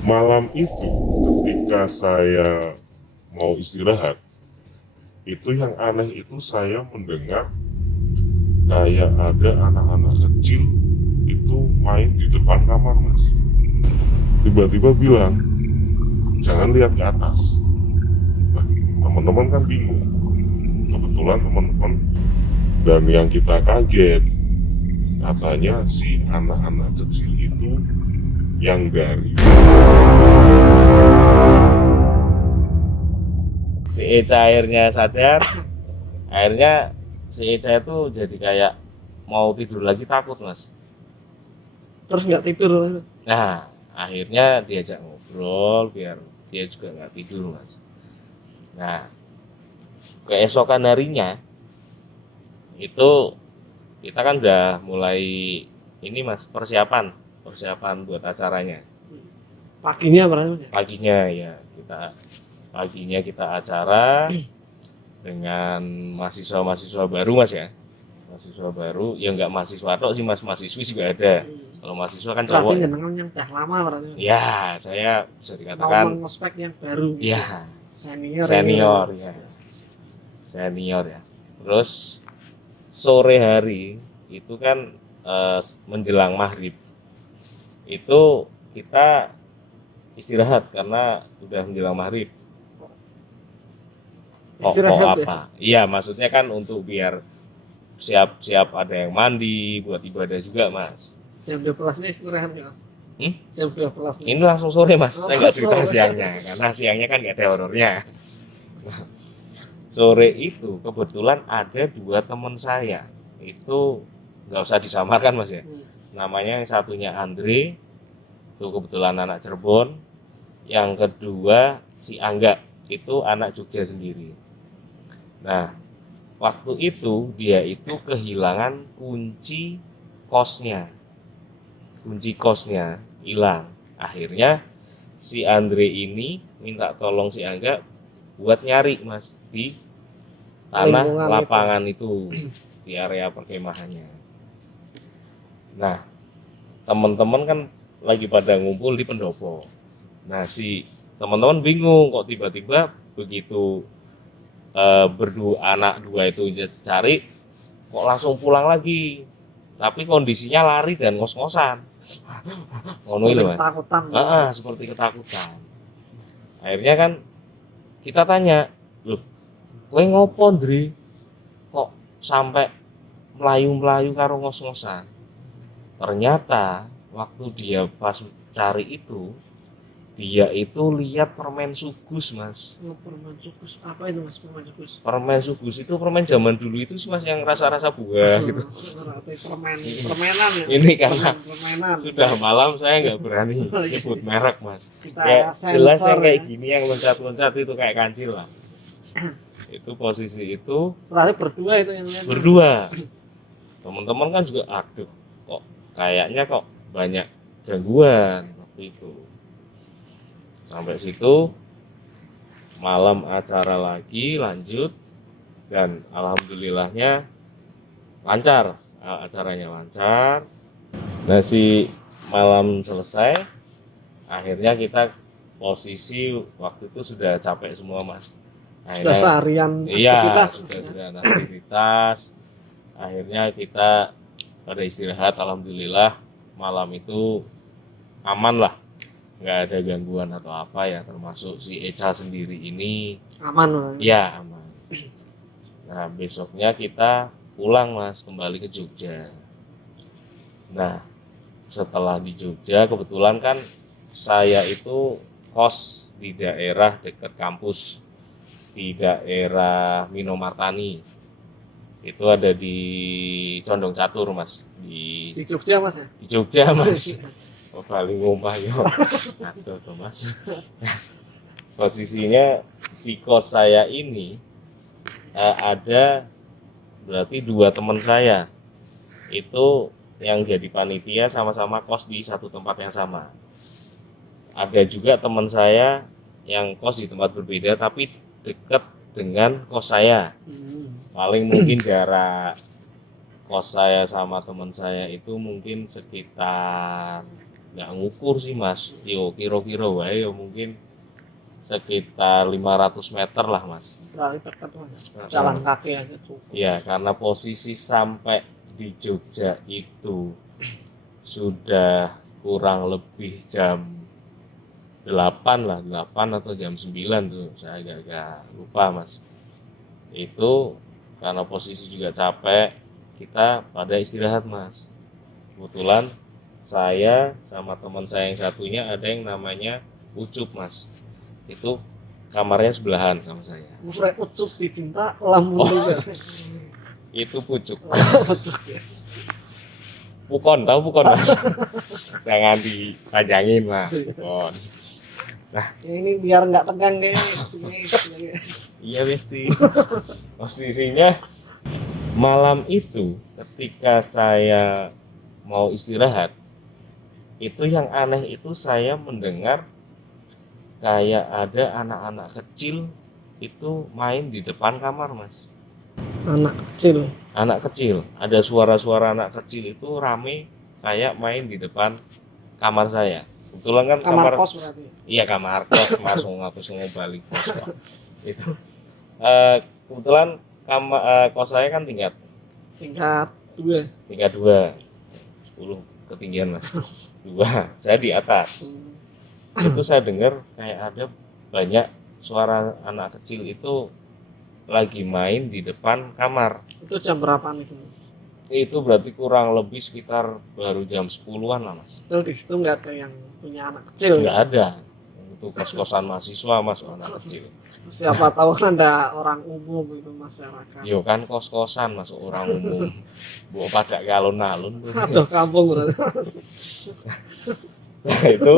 Malam itu ketika saya mau istirahat, itu yang aneh itu saya mendengar kayak ada anak-anak kecil itu main di depan kamar mas. Tiba-tiba bilang, jangan lihat ke atas. Nah, teman-teman kan bingung. Kebetulan teman-teman dan yang kita kaget, katanya si anak-anak kecil itu yang dari Si Eca akhirnya sadar, akhirnya si Eca itu jadi kayak mau tidur lagi takut mas. Terus nggak tidur Mas. Nah akhirnya diajak ngobrol biar dia juga nggak tidur mas. Nah keesokan harinya itu kita kan udah mulai ini mas persiapan buat acaranya. Paginya berarti Mas. Paginya kita acara dengan mahasiswa baru mas ya, mahasiswa baru ya nggak mahasiswa tok sih mas, mahasiswi juga ada. Kalau mahasiswa kan cowok Berarti jenengan yang udah lama berarti Mas. ya, saya bisa Mau dikatakan mengospek yang baru. ya Senior. senior ya, senior ya. Terus sore hari itu kan menjelang maghrib itu kita istirahat karena udah menjelang maghrib. Kok Istirahat ya? apa? Iya, maksudnya kan untuk biar siap-siap ada yang mandi buat ibadah juga, Mas. Jam 12 ini istirahat ya Mas. Hmm? Jam 12 Ini langsung sore, Mas. Oh, Saya nggak cerita sore. siangnya, karena siangnya kan nggak ada horornya. Sore itu kebetulan ada dua teman saya. Itu nggak usah disamarkan, Mas ya. Namanya yang satunya Andre, itu kebetulan anak Cirebon. Yang kedua si Angga, itu anak Jogja sendiri. Nah, waktu itu dia itu kehilangan kunci kosnya. Kunci kosnya hilang. Akhirnya si Andre ini minta tolong si Angga buat nyari mas di tanah Lingkungan lapangan itu di area perkemahannya. Nah, teman-teman kan lagi pada ngumpul di pendopo. Nah, si teman-teman bingung kok tiba-tiba begitu berdua anak dua itu cari kok langsung pulang lagi, tapi kondisinya lari dan ngos-ngosan. Ngono lho mas. Ketakutan. Seperti ketakutan. Akhirnya kan kita tanya, loh, kowe ngopo Ndri? Kok sampai melayu-melayu karo ngos-ngosan? Ternyata waktu dia pas cari itu, dia itu lihat permen sugus mas. Oh, permen sugus. Apa itu Mas permen sugus? Permen sugus itu permen zaman dulu itu mas yang rasa-rasa buah gitu. Berarti permenan ya. Ini karena permenan. sudah malam saya nggak berani nyebut merek mas. Kita Kayak sensor jelas yang kayak ya. gini yang loncat-loncat itu kayak kancil lah. Itu posisi itu Berarti berdua itu yang lihat. berdua. Teman-teman kan juga aduh kok kayaknya kok banyak gangguan waktu itu. Sampai situ malam acara lagi lanjut dan alhamdulillahnya lancar, acaranya lancar. Nah si malam selesai, akhirnya kita posisi waktu itu sudah capek semua mas. Sudah seharian iya aktivitas. sudah aktivitas. Akhirnya kita pada istirahat, alhamdulillah malam itu aman lah, nggak ada gangguan atau apa ya, termasuk si Eca sendiri ini Aman Mas. ya aman. Nah besoknya kita pulang mas, kembali ke Jogja. Nah setelah di Jogja kebetulan kan saya itu kos di daerah dekat kampus, di daerah Minomartani, itu ada di Condong Catur mas, Di Jogja Mas ya. di Jogja mas. Oh, paling ngumpah yo. Aduh tuh mas. Posisinya di kos saya ini ada berarti dua teman saya itu yang jadi panitia sama-sama kos di satu tempat yang sama. Ada juga teman saya yang kos di tempat berbeda tapi dekat dengan kos saya. Paling mungkin jarak kos saya sama teman saya itu mungkin sekitar nggak ngukur sih mas, yo kira-kira wae yo mungkin sekitar 500 meter lah mas. Terlalu dekat mas. Jalan kaki aja cukup. Ya karena posisi sampai di Jogja itu sudah kurang lebih jam 8 lah, 8 atau jam 9 tuh, saya agak lupa mas. Itu karena posisi juga capek, kita pada istirahat mas. Kebetulan saya sama teman saya yang satunya ada yang namanya Ucup mas. Itu kamarnya sebelahan sama saya. Musrek ucup dicinta lamun juga. Itu Pucuk. Ucup ya. Pukon, tahu Pukon mas? Jangan dipanjangin mas. Pukon. Ya, ini biar nggak tegang guys. Iya Besti. Posisinya malam itu ketika saya mau istirahat, itu yang aneh itu saya mendengar kayak ada anak-anak kecil itu main di depan kamar mas. Anak kecil. Anak kecil, ada suara-suara anak kecil itu rame kayak main di depan kamar saya. Kebetulan kan Kamar kos berarti. Iya kamar kos, langsung balik kos. Itu kebetulan kos saya kan tingkat Tingkat 2. 10 ketinggian mas. 2, saya di atas. Itu saya dengar kayak ada banyak suara anak kecil itu lagi main di depan kamar. Itu jam berapa nih? Itu berarti kurang lebih sekitar baru jam 10-an lah mas. Itu di situ nggak ada yang punya anak kecil. Nggak ada. Itu kos-kosan mahasiswa mas, anak kecil. Siapa tahu ada orang umum itu masyarakat. Yo kan kos-kosan masuk orang umum. Bawa pada galon-alun. Aduh kampung berarti. Nah itu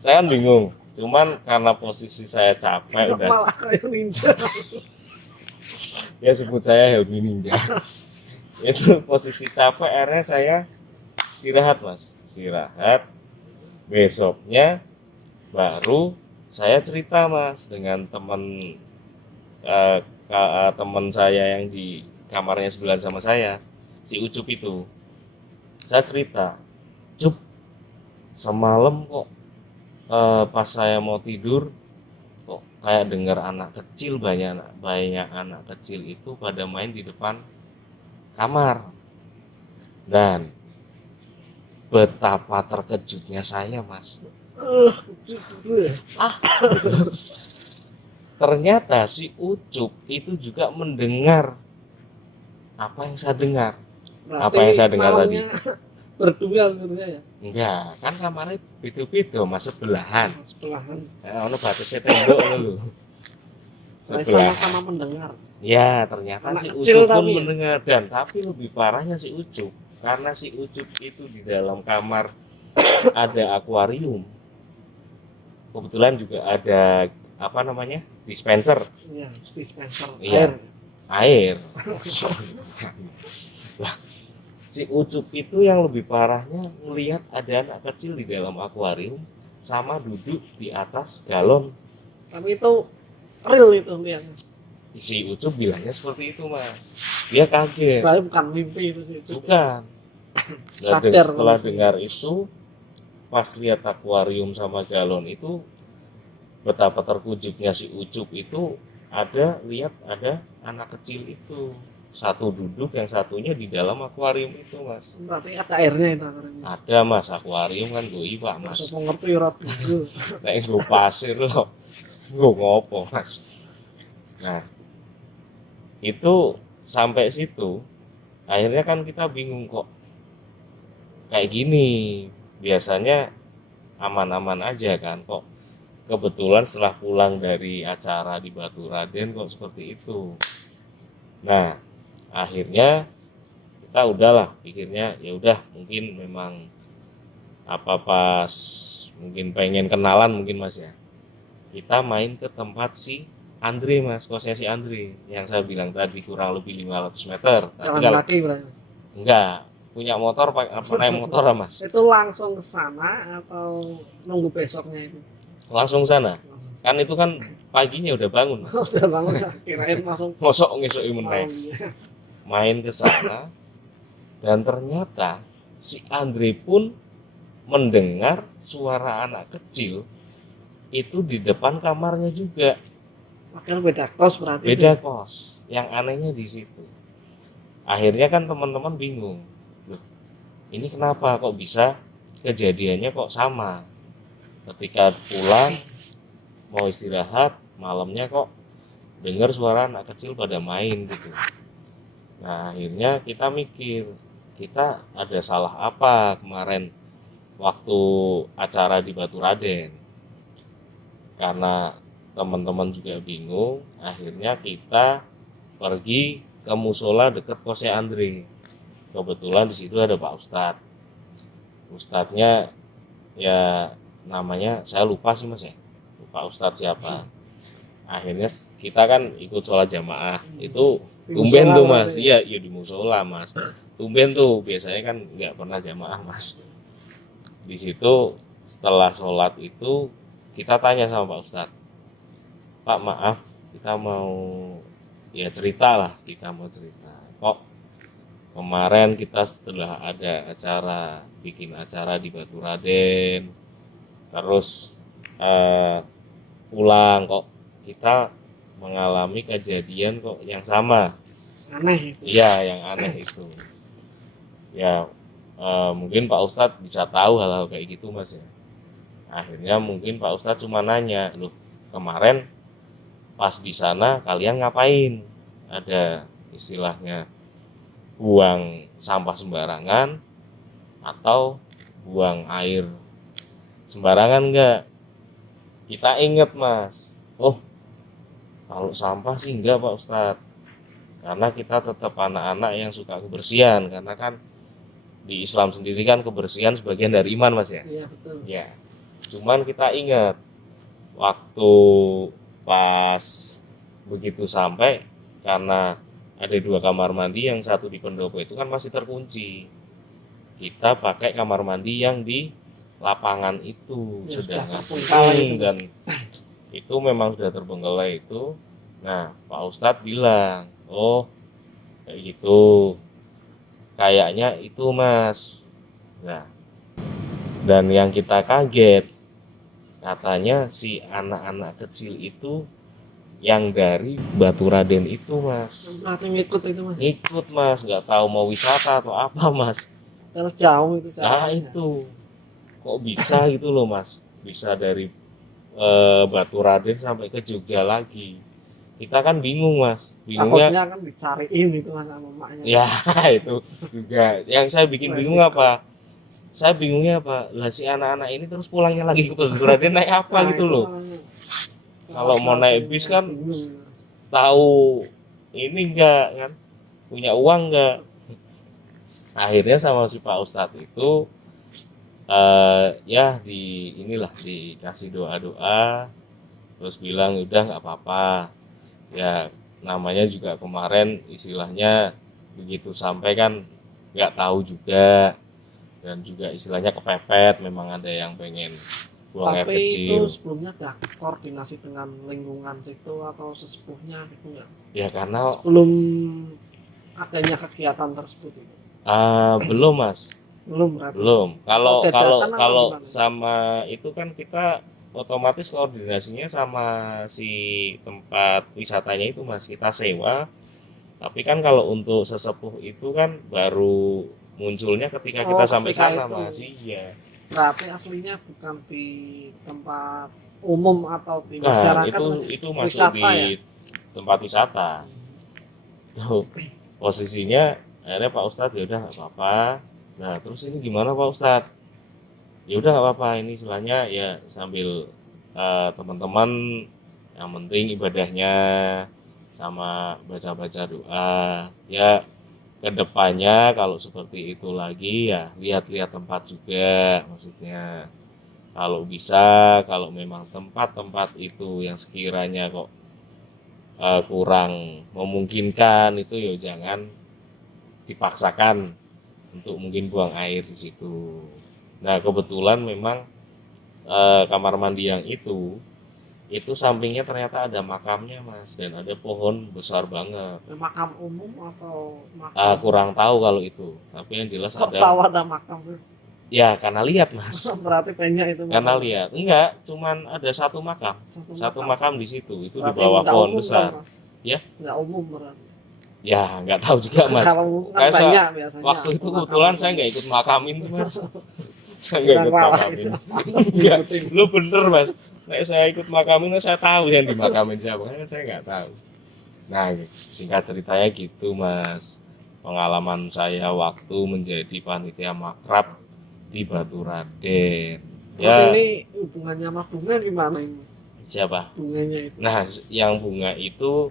saya kan bingung. Cuman karena posisi saya capek udah. Malah kayak ninja. Ya sebut saya Helmi Ninja. Itu posisi capek akhirnya saya istirahat mas. Istirahat. Besoknya baru saya cerita mas dengan teman saya yang di kamarnya sebelah sama saya, si Ucup itu. Saya cerita, Cup, semalam kok pas saya mau tidur kok kayak dengar anak kecil, banyak anak kecil itu pada main di depan kamar. Dan betapa terkejutnya saya mas. Ternyata si Ucup itu juga mendengar apa yang saya dengar. Berarti Apa yang saya dengar tadi? Berdua sebenarnya ya. Enggak, kan kamarnya beda-beda mas, sebelahan. Sebelahan. Ono batasnya tembok lho. Saya Sebelah. sama-sama mendengar. Ya, ternyata Anak si kecil Ucup pun tapi ya? mendengar, dan tapi lebih parahnya si Ucup karena si Ucup itu di dalam kamar ada akuarium. Kebetulan juga ada apa namanya? Dispenser Iya, dispenser Iya. air. air. Lah, si Ucup itu yang lebih parahnya melihat ada anak kecil di dalam akuarium sama duduk di atas galon. Tapi itu real itu lihat. Si Ucup bilangnya seperti itu mas. Dia kaget. Berarti bukan mimpi itu sih. Itu. Bukan. Nah, Sadar setelah maksudnya. dengar itu, pas lihat akuarium sama galon itu, betapa terkejutnya si Ucup itu lihat ada anak kecil itu. Satu duduk, yang satunya di dalam akuarium itu mas. Berarti ada airnya itu akuariumnya. Ada mas, akuarium kan gue iwa mas. Masuk ngerti rot gitu. Nek gue pasir loh. Gue ngopo mas. Nah, itu sampai situ, akhirnya kan kita bingung kok kayak gini. Biasanya aman-aman aja kan, kok kebetulan setelah pulang dari acara di Batu Raden kok seperti itu. Nah, akhirnya kita udahlah pikirnya, ya udah mungkin memang apa pas mungkin pengen kenalan mungkin mas ya. Kita main ke tempat si Andre mas, kosnya si Andre yang saya bilang tadi kurang lebih 500 meter. Tapi Jalan kalau kaki berarti. enggak punya motor apa naik motor lah mas, Itu langsung ke sana atau nunggu besoknya itu? langsung sana. Langsung. Kan itu kan paginya udah bangun mas. Udah bangun saya kirain langsung Mosok ngesoki meneh. malamnya. Main ke sana dan ternyata si Andre pun mendengar suara anak kecil itu di depan kamarnya juga. Padahal beda kos berarti. Beda kos. Yang anehnya di situ. Akhirnya kan teman-teman bingung. Loh, ini kenapa kok bisa kejadiannya kok sama? Ketika pulang mau istirahat, malamnya kok dengar suara anak kecil pada main gitu. Nah, akhirnya kita mikir, kita ada salah apa kemarin waktu acara di Baturaden. Karena teman-teman juga bingung, akhirnya kita pergi ke musola dekat kosnya Andre. Kebetulan di situ ada Pak Ustadz. Ustadznya ya namanya saya lupa sih Mas ya. Pak Ustadz siapa. Akhirnya kita kan ikut sholat jamaah. Itu tumben tuh Mas. Iya, di musola Mas. Tumben tuh, biasanya kan nggak pernah jamaah Mas. Di situ setelah sholat itu kita tanya sama Pak Ustadz, Pak maaf, kita mau ya cerita lah, kita mau cerita. Kok kemarin kita setelah ada acara, bikin acara di Baturaden, terus pulang kok kita mengalami kejadian kok yang sama. Aneh. Iya, yang aneh itu. Ya mungkin Pak Ustadz bisa tahu hal-hal kayak gitu Mas ya. Akhirnya mungkin Pak Ustadz cuma nanya, loh kemarin pas di sana kalian ngapain? Ada istilahnya buang sampah sembarangan atau buang air sembarangan enggak? Kita inget Mas, oh kalau sampah sih enggak Pak Ustadz, karena kita tetap anak-anak yang suka kebersihan, karena kan di Islam sendiri kan kebersihan sebagian dari iman Mas ya. Iya betul. Ya, cuman kita ingat waktu pas begitu sampai, karena ada 2 kamar mandi, yang satu di pendopo itu kan masih terkunci. Kita pakai kamar mandi yang di lapangan itu, Ya, sedangkan terbengkalai dan itu memang sudah terbengkalai itu. Nah, Pak Ustadz bilang, oh kayak gitu, kayaknya itu Mas. Nah, dan yang kita kaget, katanya si anak-anak kecil itu yang dari Baturaden itu Mas. Berarti ngikut itu Mas. Ikut Mas, nggak tahu mau wisata atau apa Mas. Terus jauh itu Nah caranya. itu, kok bisa gitu loh Mas, bisa dari Baturaden sampai ke Jogja lagi. Kita kan bingung Mas, bingungnya. Takutnya kan dicariin itu Mas sama maknya. Ya itu juga. Yang saya bikin bingung apa? Saya bingungnya apa? Lah si anak-anak ini terus pulangnya lagi ke Baturaden naik apa Nah, gitu itu loh. salahnya. Kalau mau naik bis kan Bingung, Mas. tahu ini enggak kan, punya uang enggak. Akhirnya sama si Pak Ustadz itu ya inilah dikasih doa-doa, terus bilang udah nggak apa-apa. Ya namanya juga kemarin istilahnya begitu sampai kan nggak tahu juga, dan juga istilahnya kepepet, memang ada yang pengen buang air Tapi itu kecil. sebelumnya ada koordinasi dengan lingkungan situ atau sesepuhnya gitu enggak? Ya karena Sebelum adanya kegiatan tersebut itu. belum Mas, Belum berarti. belum. Kalau Dadakan kalau atau kalau gimana? sama itu kan kita otomatis koordinasinya sama si tempat wisatanya itu Mas, kita sewa. Tapi kan kalau untuk sesepuh itu kan baru munculnya ketika kita sampai ketika sana itu. Mas. Iya. Berarti aslinya bukan di tempat umum atau di Nah, masyarakat. itu masuk wisata di ya? tempat wisata. Tuh, posisinya akhirnya Pak Ustadz ya udah nggak apa-apa. Nah, terus ini gimana Pak Ustadz? Ya udah nggak apa-apa, ini istilahnya ya sambil teman-teman yang penting ibadahnya sama baca-baca doa. Ya kedepannya kalau seperti itu lagi ya lihat-lihat tempat juga, maksudnya kalau bisa, kalau memang tempat-tempat itu yang sekiranya kok kurang memungkinkan itu ya jangan dipaksakan untuk mungkin buang air di situ. Nah kebetulan memang kamar mandi yang itu sampingnya ternyata ada makamnya Mas, dan ada pohon besar banget. Makam umum atau makam? Kurang tahu kalau itu, tapi yang jelas Kok ada. tahu ada makam terus? Ya karena lihat mas, Berarti banyak itu. karena lihat. Enggak, cuman ada satu makam di situ, itu di bawah nggak pohon umum besar. kan, Mas? Ya? Nggak umum berarti. Ya nggak tahu juga mas. Kalau umum kan Kayak banyak biasanya. waktu itu Makam kebetulan itu. saya nggak ikut makamin tuh, mas. Saya nggak ikut Kurang makamin. rawa Enggak, lu bener mas. Nek saya ikut makamin, saya tahu yang dimakamin siapa, kan saya nggak tahu. Nah, singkat ceritanya gitu mas. Pengalaman saya waktu menjadi panitia makrab di Batu Raden. Terus Ya, ini hubungannya sama bunga gimana ini, Mas? siapa? Bunganya itu. Nah, yang bunga itu,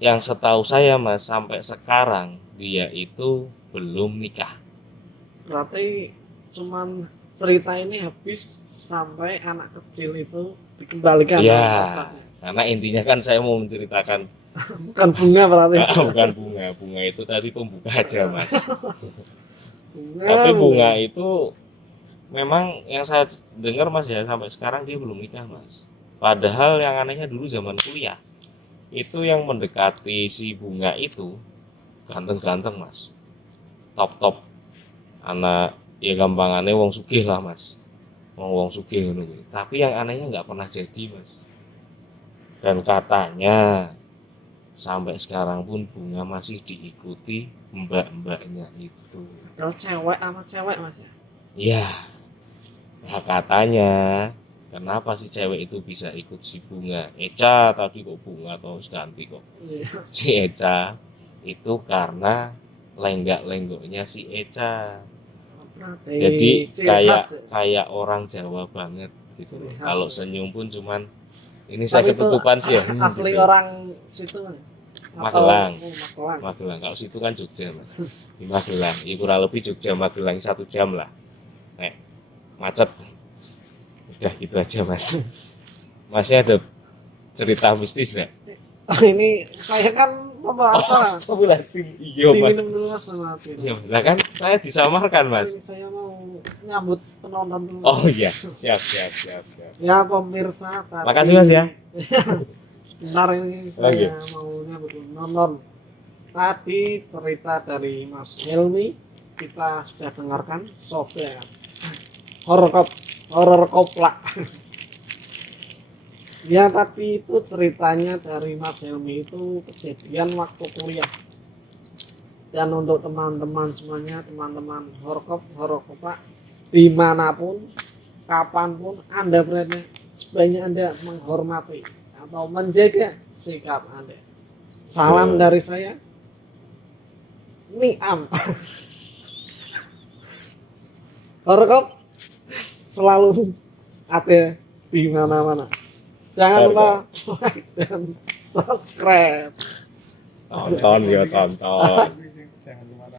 yang setahu saya mas, sampai sekarang dia itu belum nikah. Berarti cuman cerita ini habis sampai anak kecil itu dikembalikan sama Ya, ustadznya. karena intinya kan saya mau menceritakan Bukan bunga berarti. bukan bunga. Bunga itu tadi pembuka aja mas. Bunga, Tapi bunga itu memang yang saya dengar mas ya, sampai sekarang dia belum nikah mas. Padahal yang anehnya dulu zaman kuliah itu yang mendekati si bunga itu ganteng-ganteng mas, top anak, ya gampangannya wong sugih lah mas, wong sugih ngono kuwi. Tapi yang anehnya nggak pernah jadi mas. Dan katanya sampai sekarang pun bunga masih diikuti mbak-mbaknya itu. Kalau cewek sama cewek Mas ya. Ya, nah katanya kenapa sih cewek itu bisa ikut si bunga? Eca tadi kok bunga atau ganti kok. Iya. Si Eca itu karena lenggak-lenggoknya si Eca. Berarti Jadi ciri kayak khas ya. kayak orang Jawa banget gitu. Ciri khas. Kalau senyum pun cuman ini saya Tapi itu ketutupan sih ya. Asli gitu. orang situ kan. Magelang. Magelang. Magelang. Kalau situ kan Jogja mas. Di Magelang. Ya kurang lebih Jogja Magelang 1 jam lah. Nek macet. Udah gitu aja mas. Masnya ada cerita mistis nggak? Oh, ini saya kan pembawa acara. Astagfirullahaladzim. Iya mas. Diminum dulu Mas sama hati. Iya mas. Nah kan saya disamarkan mas. Ini saya mau nyambut penonton dulu. Oh iya. Siap. Ya pemirsa tadi. Makasih mas ya. Sebentar ini saya Oke. mau nyambut penonton. Tadi cerita dari Mas Helmi kita sudah dengarkan sobat horor koplak. Ya tapi itu ceritanya dari Mas Helmi itu kejadian waktu kuliah. Dan untuk teman-teman semuanya, teman-teman horor koplak dimanapun, kapanpun Anda berada, sebaiknya Anda menghormati atau menjaga sikap Anda. Salam dari saya, Niam. Horor selalu ada di mana-mana. Jangan lupa like dan subscribe. Tonton ya tonton.